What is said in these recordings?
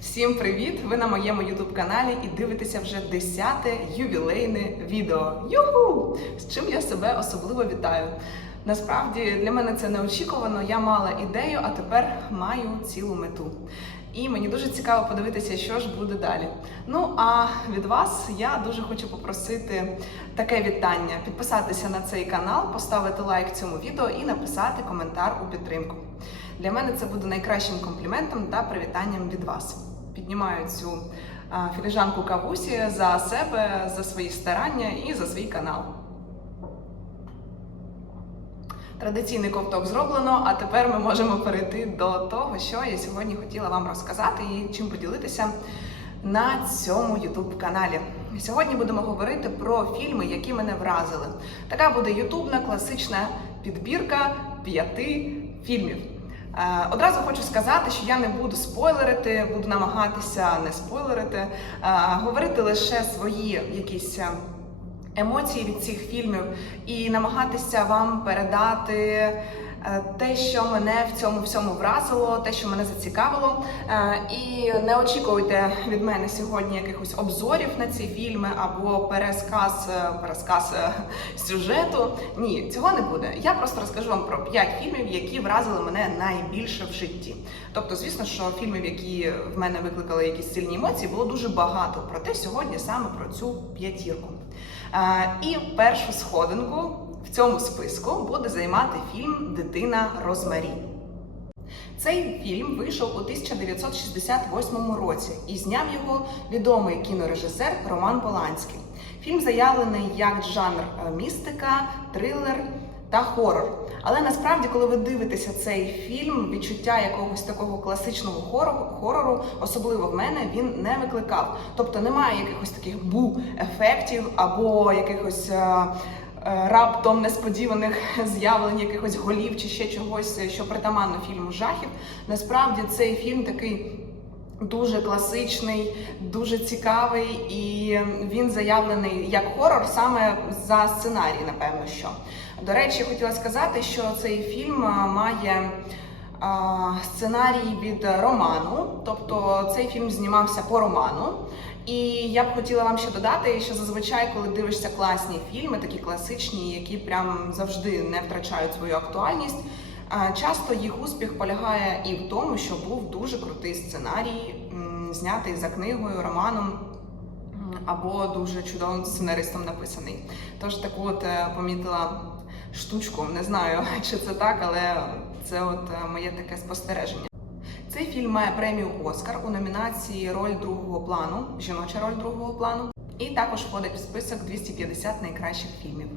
Всім привіт! Ви на моєму youtube каналі і дивитеся вже 10-те ювілейне відео. Юху! З чим я себе особливо вітаю. Насправді для мене це неочікувано. Я мала ідею, а тепер маю цілу мету. І мені дуже цікаво подивитися, що ж буде далі. Ну а від вас я дуже хочу попросити таке вітання: підписатися на цей канал, поставити лайк цьому відео і написати коментар у підтримку. Для мене це буде найкращим компліментом та привітанням від вас. Піднімаю цю філіжанку кавусі за себе, за свої старання і за свій канал. Традиційний ковток зроблено, а тепер ми можемо перейти до того, що я сьогодні хотіла вам розказати і чим поділитися на цьому youtube каналі. Сьогодні будемо говорити про фільми, які мене вразили. Така буде ютубна класична підбірка п'яти фільмів. Е, Одразу хочу сказати, що я не буду спойлерити, буду намагатися не спойлерити, е, говорити лише свої якісь е, емоції від цих фільмів і намагатися вам передати те, що мене в цьому всьому вразило, те, що мене зацікавило. Е, І не очікуйте від мене сьогодні якихось обзорів на ці фільми або пересказ, е, пересказ е, сюжету. Ні, цього не буде. Я просто розкажу вам про 5 фільмів, які вразили мене найбільше в житті. Тобто, звісно, що фільмів, які в мене викликали якісь сильні емоції, було дуже багато. Проте сьогодні саме про цю п'ятірку. Е, І першу сходинку в цьому списку буде займати фільм Дитина Розмарі. Цей фільм вийшов у 1968 році і зняв його відомий кінорежисер Роман Поланський. Фільм заявлений як жанр е, містика, трилер та хорор. Але насправді, коли ви дивитеся цей фільм, відчуття якогось такого класичного хорору, особливо в мене, він не викликав. Тобто немає якихось таких бу-ефектів або якихось. Е, е, Раптом несподіваних з'явлень якихось голів чи ще чогось, що притаманно фільму жахів. Насправді цей фільм такий дуже класичний, дуже цікавий, і він заявлений як хорор саме за сценарій, напевно, що. До речі, хотіла сказати, що цей фільм має а, сценарій від роману, тобто цей фільм знімався по роману. І я б хотіла вам ще додати, що зазвичай, коли дивишся класні фільми, такі класичні, які прям завжди не втрачають свою актуальність. Часто їх успіх полягає і в тому, що був дуже крутий сценарій, знятий за книгою, романом або дуже чудовим сценаристом написаний. Тож таку от е, помітила штучку. Не знаю, чи це так, але це от е, моє таке спостереження. Цей фільм має премію Оскар у номінації Роль другого плану, жіноча роль другого плану, і також входить в список 250 найкращих фільмів.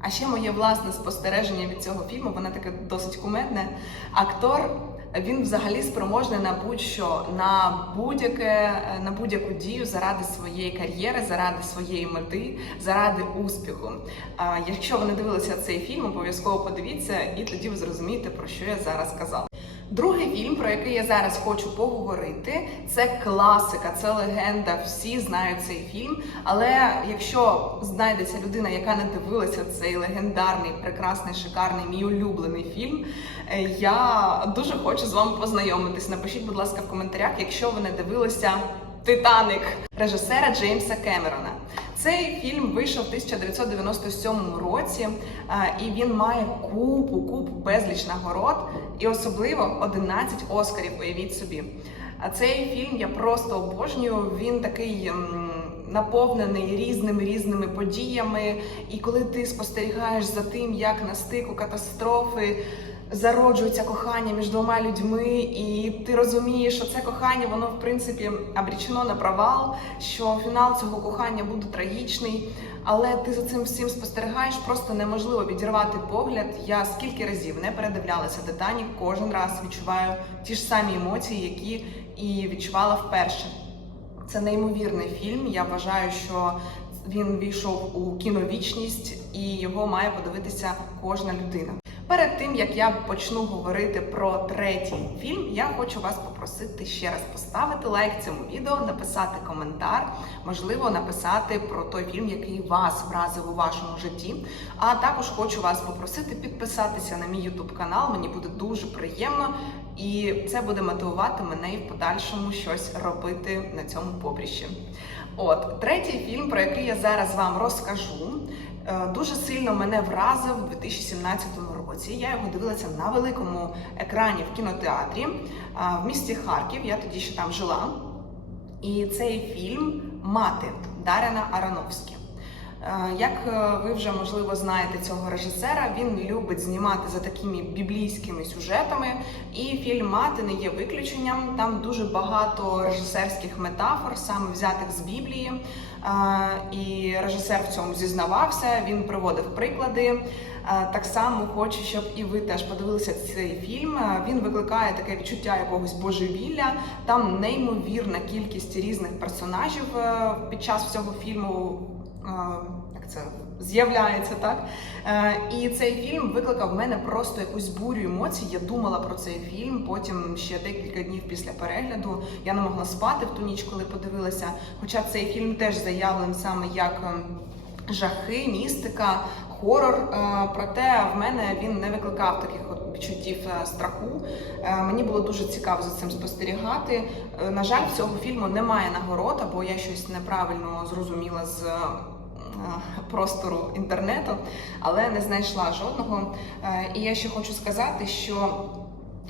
А ще моє власне спостереження від цього фільму, воно таке досить кумедне. Актор він взагалі спроможний на будь-що, на будь-яке, на будь-яку дію заради своєї кар'єри, заради своєї мети, заради успіху. Якщо ви не дивилися цей фільм, обов'язково подивіться, і тоді ви зрозумієте, про що я зараз казала. Другий фільм, про який я зараз хочу поговорити, це класика, це легенда. Всі знають цей фільм. Але якщо знайдеться людина, яка не дивилася цей легендарний, прекрасний, шикарний, мій улюблений фільм, е, я дуже хочу з вами познайомитись. Напишіть, будь ласка, в коментарях, якщо ви не дивилися Титаник режисера Джеймса Кемерона. Цей фільм вийшов в 1997 році, е, і він має купу, купу безліч нагород, і особливо 11 оскарів. Уявіть собі. А цей фільм я просто обожнюю. Він такий наповнений різними різними подіями. І коли ти спостерігаєш за тим, як на стику катастрофи зароджується кохання між двома людьми, і ти розумієш, що це кохання, воно в принципі обрічено на провал, що фінал цього кохання буде трагічний. Але ти за цим всім спостерігаєш, просто неможливо відірвати погляд. Я скільки разів не передивлялася Титанік, кожен раз відчуваю ті ж самі емоції, які і відчувала вперше. Це неймовірний фільм. Я вважаю, що він війшов у кіновічність і його має подивитися кожна людина. Перед тим як я почну говорити про третій фільм, я хочу вас попросити ще раз поставити лайк цьому відео, написати коментар, можливо, написати про той фільм, який вас вразив у вашому житті. А також хочу вас попросити підписатися на мій YouTube канал. Мені буде дуже приємно, і це буде мотивувати мене і в подальшому щось робити на цьому поприщі. От третій фільм, про який я зараз вам розкажу, дуже сильно мене вразив у 2017 році. Я його дивилася на великому екрані в кінотеатрі е, в місті Харків. Я тоді ще там жила. І цей фільм Мати Даряна Ароновські. Е, Як е, ви вже можливо знаєте цього режисера, він любить знімати за такими біблійськими сюжетами, і фільм Мати не є виключенням. Там дуже багато режисерських метафор, саме взятих з Біблії. Е, І режисер в цьому зізнавався. Він приводив приклади. Так само хочу, щоб і ви теж подивилися цей фільм. Він викликає таке відчуття якогось божевілля. Там неймовірна кількість різних персонажів під час всього фільму. Як це з'являється, так? Е, І цей фільм викликав в мене просто якусь бурю емоцій. Я думала про цей фільм. Потім ще декілька днів після перегляду я не могла спати в ту ніч, коли подивилася. Хоча цей фільм теж заявлений саме як ем, жахи, містика, хорор. Е, Проте в мене він не викликав таких от відчуттів е, страху. Е, Мені було дуже цікаво за цим спостерігати. На жаль, цього фільму немає нагород, або я щось неправильно зрозуміла з. Простору інтернету, але не знайшла жодного. І я ще хочу сказати, що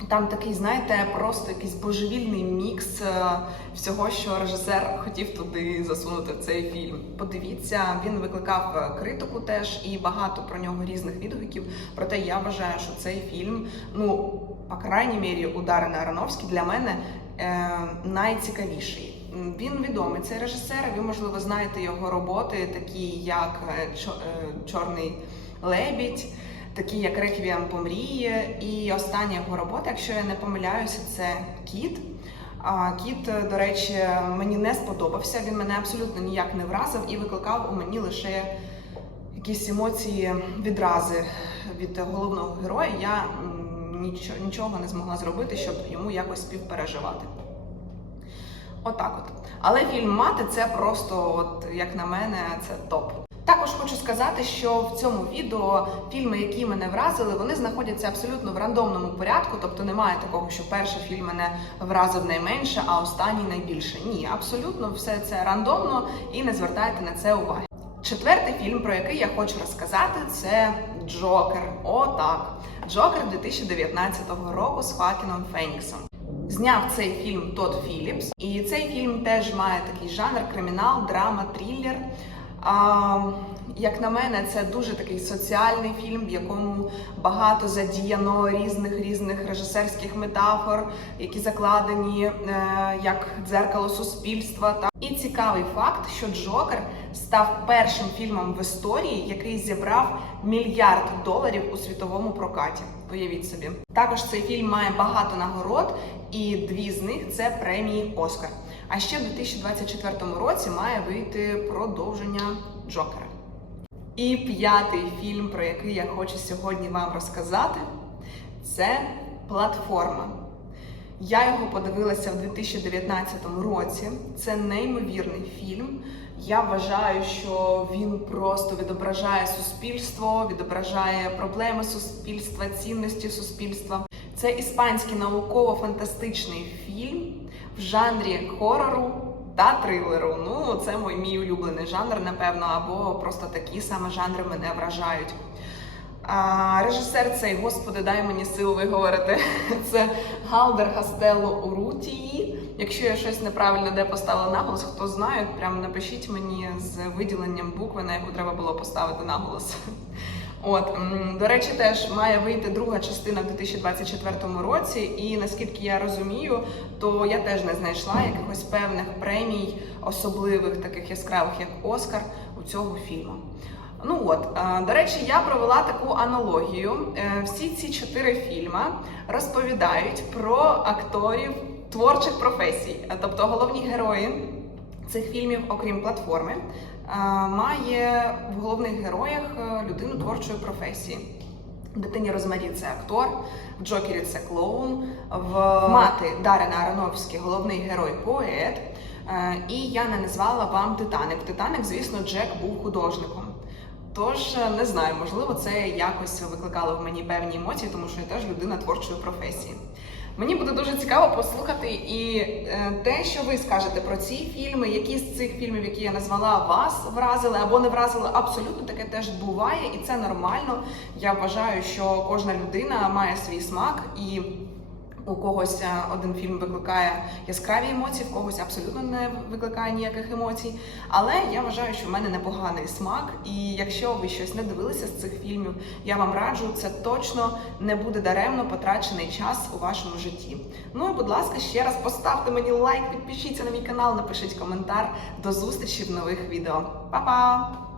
там такий, знаєте, просто якийсь божевільний мікс е, всього, що режисер хотів туди засунути в цей фільм. Подивіться, він викликав е, критику теж і багато про нього різних відгуків. Проте я вважаю, що цей фільм, ну по крайній мірі, у Дарина Ароновський для мене е, найцікавіший. Він відомий цей режисер. Ви можливо знаєте його роботи, такі як «Чо- Чорний лебідь такі як Реквієм по мрії. І остання його робота, якщо я не помиляюся, це кіт. А кіт, до речі, мені не сподобався. Він мене абсолютно ніяк не вразив і викликав у мені лише якісь емоції відрази від головного героя. Я нічого, не змогла зробити, щоб йому якось співпереживати. Отак от. Але фільм мати це просто, от як на мене, це топ. Також хочу сказати, що в цьому відео фільми, які мене вразили, вони знаходяться абсолютно в рандомному порядку, тобто немає такого, що перший фільм мене вразив найменше, а останній найбільше. Ні, абсолютно все це рандомно і не звертайте на це уваги. Четвертий фільм, про який я хочу розказати, це Джокер. О, так. Джокер 2019 року з Хоакіном Феніксом. Зняв цей фільм Тодд Філіпс, і цей фільм теж має такий жанр кримінал, драма, трилер. А, як на мене, це дуже такий соціальний фільм, в якому багато задіяно різних різних режисерських метафор, які закладені е, як дзеркало суспільства. Та і цікавий факт, що Джокер став першим фільмом в історії, який зібрав мільярд доларів у світовому прокаті. Уявіть собі. Також цей фільм має багато нагород, і дві з них це премії Оскар. А ще в 2024 році має вийти продовження Джокера. І п'ятий фільм, про який я хочу сьогодні вам розказати, це платформа. Я його подивилася в 2019 році. Це неймовірний фільм. Я вважаю, що він просто відображає суспільство, відображає проблеми суспільства, цінності суспільства. Це іспанський науково-фантастичний фільм в жанрі хорору та трилеру. Ну, це мій, мій улюблений жанр, напевно, або просто такі саме жанри мене вражають. А, режисер цей, господи, дай мені сил виговорити. Це Галдер Гастелло Урутії. Якщо я щось неправильно де поставила наголос, хто знає, прямо напишіть мені з виділенням букви, на яку треба було поставити наголос. От до речі, теж має вийти друга частина в 2024 році, і наскільки я розумію, то я теж не знайшла якихось певних премій, особливих таких яскравих, як Оскар, у цього фільму. Ну от, е, до речі, я провела таку аналогію. Е, Всі ці чотири фільми розповідають про акторів творчих професій, Е, тобто головні герої цих фільмів, окрім платформи, має в головних героях е, людину творчої професії. В дитині Розмарі це актор, в Джокері це клоун, в мати Дарина Аронофський головний герой поет. Е, І я не назвала вам Титаник. Титаник, звісно, Джек був художником. Тож е, не знаю, можливо, це якось викликало в мені певні емоції, тому що я теж людина творчої професії. Мені буде дуже цікаво послухати і е, те, що ви скажете про ці фільми, які з цих фільмів, які я назвала, вас вразили або не вразили. Абсолютно таке теж буває, і це нормально. Я вважаю, що кожна людина має свій смак і. У когось е, один фільм викликає яскраві емоції, в когось абсолютно не викликає ніяких емоцій. Але я вважаю, що в мене непоганий смак. І якщо ви щось не дивилися з цих фільмів, я вам раджу, це точно не буде даремно потрачений час у вашому житті. Ну і будь ласка, ще раз поставте мені лайк, підпишіться на мій канал, напишіть коментар. До зустрічі в нових відео. Па-па!